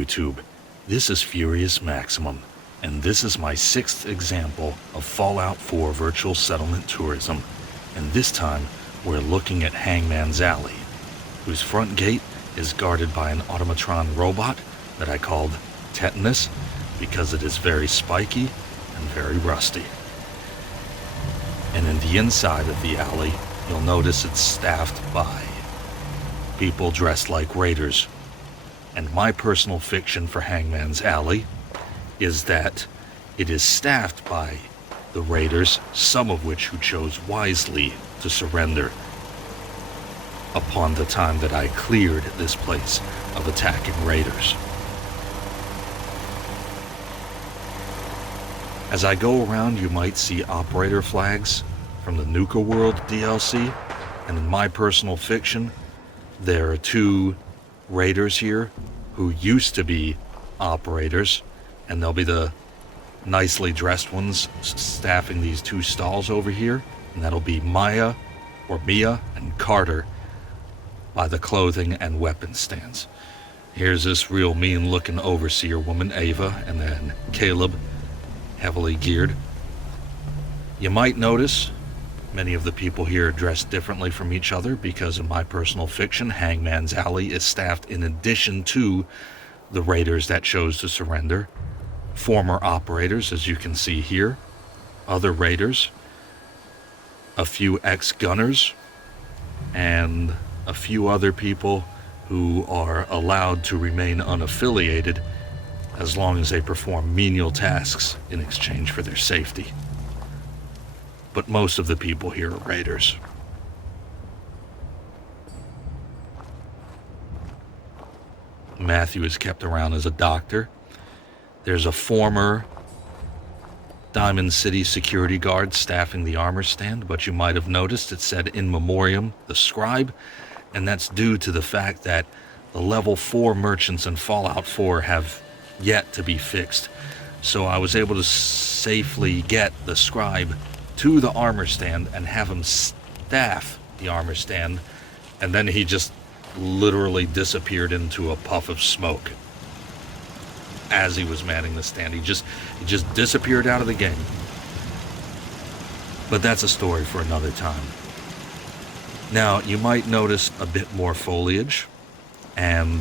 YouTube. This is Furious Maximum, and this is my 6th example of Fallout 4 virtual settlement tourism, and this time we're looking at Hangman's Alley, whose front gate is guarded by an automatron robot that I called Tetanus because it is very spiky and very rusty. And in the inside of the alley, you'll notice it's staffed by people dressed like raiders. And my personal fiction for Hangman's Alley is that it is staffed by the raiders, some of which who chose wisely to surrender upon the time that I cleared this place of attacking raiders. As I go around, you might see operator flags from the Nuka World DLC, and in my personal fiction, there are 2 raiders here who used to be operators, and they'll be the nicely dressed ones staffing these 2 stalls over here, and that'll be Mia and Carter by the clothing and weapons stands. Here's this real mean looking overseer woman, Ava, and then Caleb, heavily geared. You might notice many of the people here are dressed differently from each other because in my personal fiction, Hangman's Alley is staffed in addition to the raiders that chose to surrender, former operators, as you can see here, other raiders, a few ex-gunners, and a few other people who are allowed to remain unaffiliated as long as they perform menial tasks in exchange for their safety. But most of the people here are raiders. Matthew is kept around as a doctor. There's a former Diamond City security guard staffing the armor stand, but you might have noticed it said in memoriam, the scribe, and that's due to the fact that the level 4 merchants in Fallout 4 have yet to be fixed. So I was able to safely get the scribe to the armor stand and have him staff the armor stand, and then he just literally disappeared into a puff of smoke as he was manning the stand. He just disappeared out of the game. But that's a story for another time. Now, you might notice a bit more foliage, and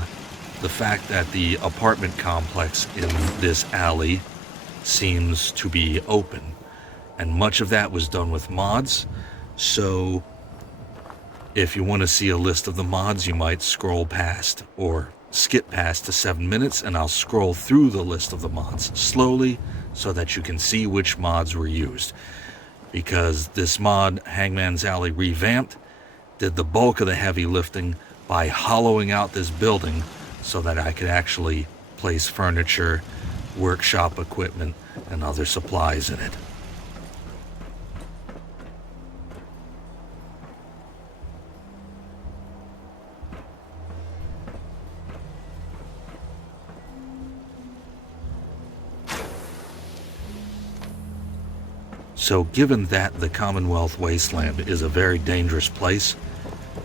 the fact that the apartment complex in this alley seems to be open, and much of that was done with mods. So if you want to see a list of the mods, you might scroll past or skip past to 7 minutes, and I'll scroll through the list of the mods slowly so that you can see which mods were used, because this mod, Hangman's Alley Revamped, did the bulk of the heavy lifting by hollowing out this building so that I could actually place furniture, workshop equipment, and other supplies in it. So given that the Commonwealth Wasteland is a very dangerous place,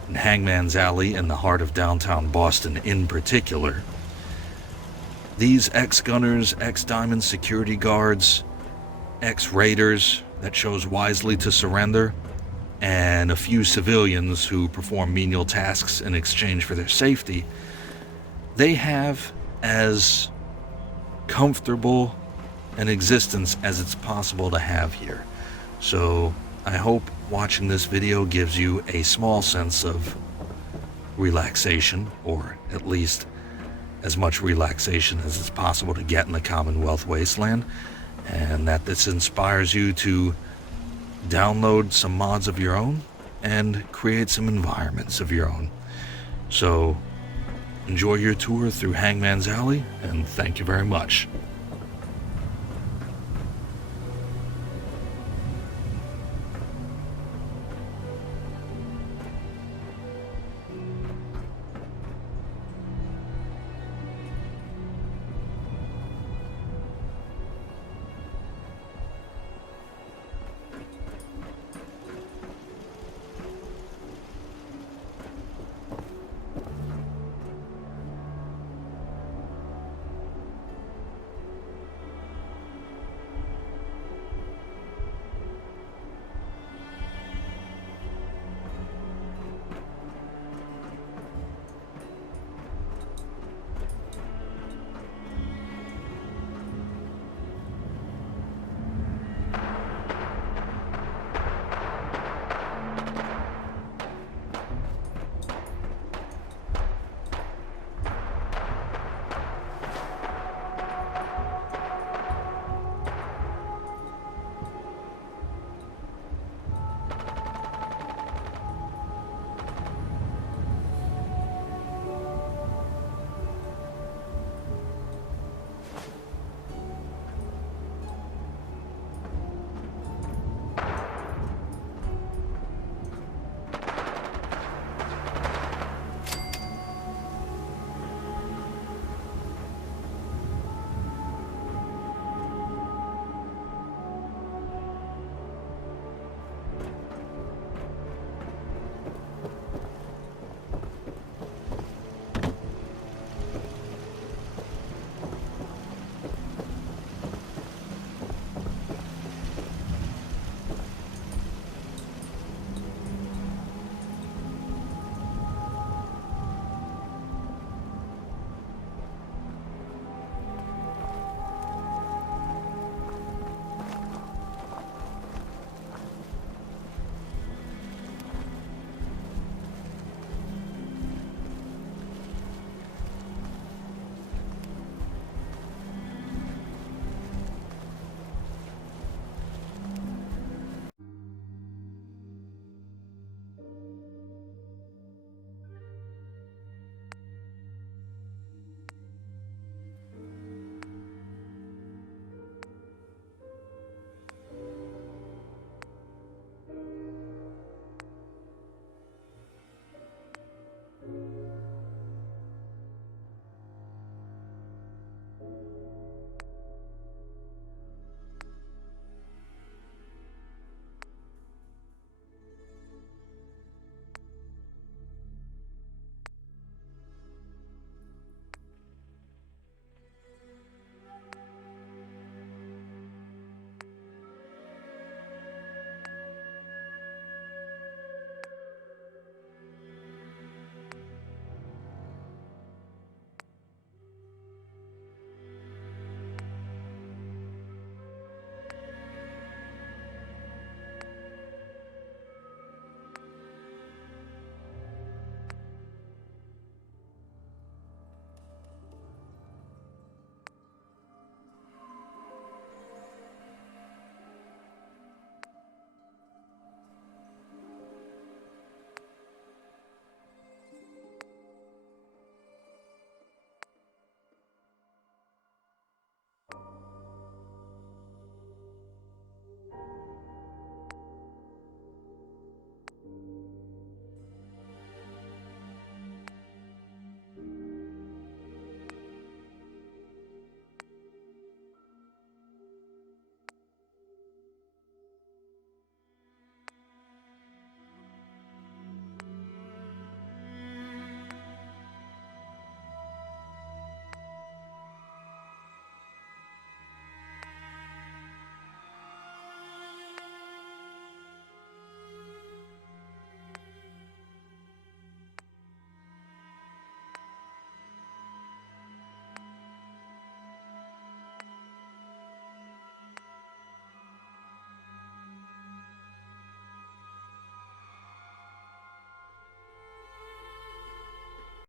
and Hangman's Alley in the heart of downtown Boston in particular, these ex-gunners, ex-Diamond security guards, ex-raiders that chose wisely to surrender, and a few civilians who perform menial tasks in exchange for their safety, they have as comfortable an existence as it's possible to have here. So I hope watching this video gives you a small sense of relaxation, or at least as much relaxation as it's possible to get in the Commonwealth Wasteland, and that this inspires you to download some mods of your own and create some environments of your own. So enjoy your tour through Hangman's Alley, and thank you very much.